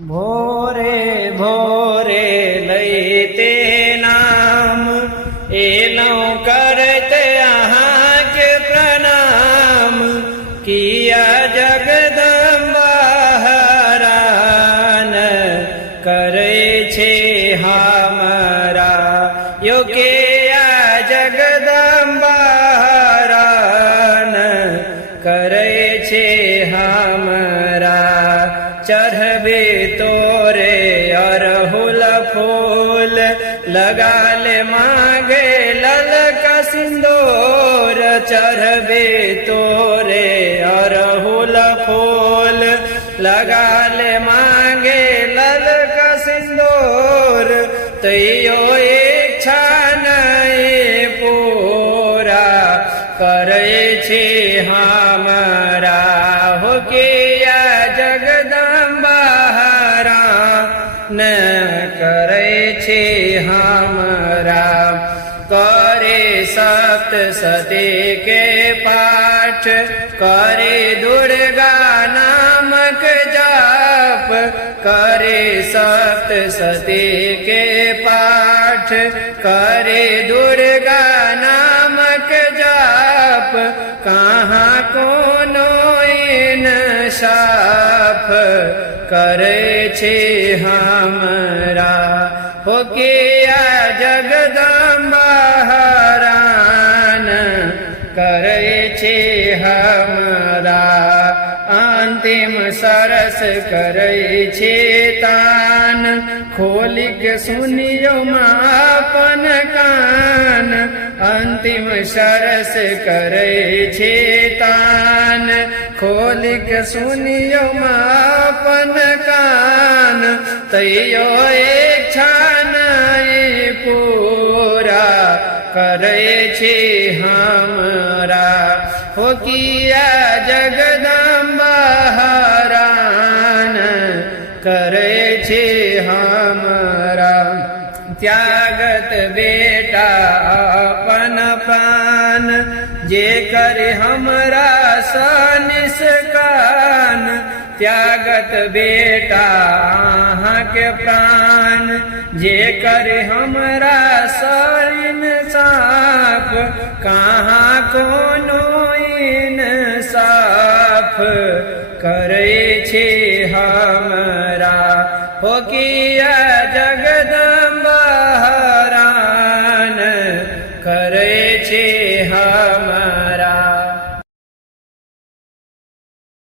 भोरे भोरे लैते नाम एलौ करते अहाँ के प्रणाम किया जगदम्बा हरान करे छे हमरा यो किया जगदम्बा हरान करे छे हमरा चढ़बे तोरे अरहुल फूल लगा ले मांगे ललका सिंदूर चढ़बे तोरे अरहुल फूल लगा ले मांगे ललका सिंदूर तैयो इच्छा नहीं पूरा करे छे हमरा हो किया जगदम्बा हरान करे छे हमरा करे सप्तशती के पाठ करे दुर्गा नामक जाप करे सप्तशती के पाठ करे दुर्गा नामक जाप कहाँ कोनो इंसाफ करे छे हमरा हो किया जगदम्बा हरान करे छे हमरा अंतिम सरस करे छे तान खोली के सुनियो मापन कान अंतिम सरस करे छे तान खोली के सुनियो मापन कान तैयो इच्छा नहीं पूरा करे छे हमरा हो किया जगदम्बा हरान करे छे हमरा त्यागत बेटा अपन प्राण जे करे हमरा सनिष्कान त्यागत बेटा अहाँ के प्राण जे करे हमरा इंसाफ कहाँ कोनो इंसाफ करे छे हमरा हो किया जगदम्बा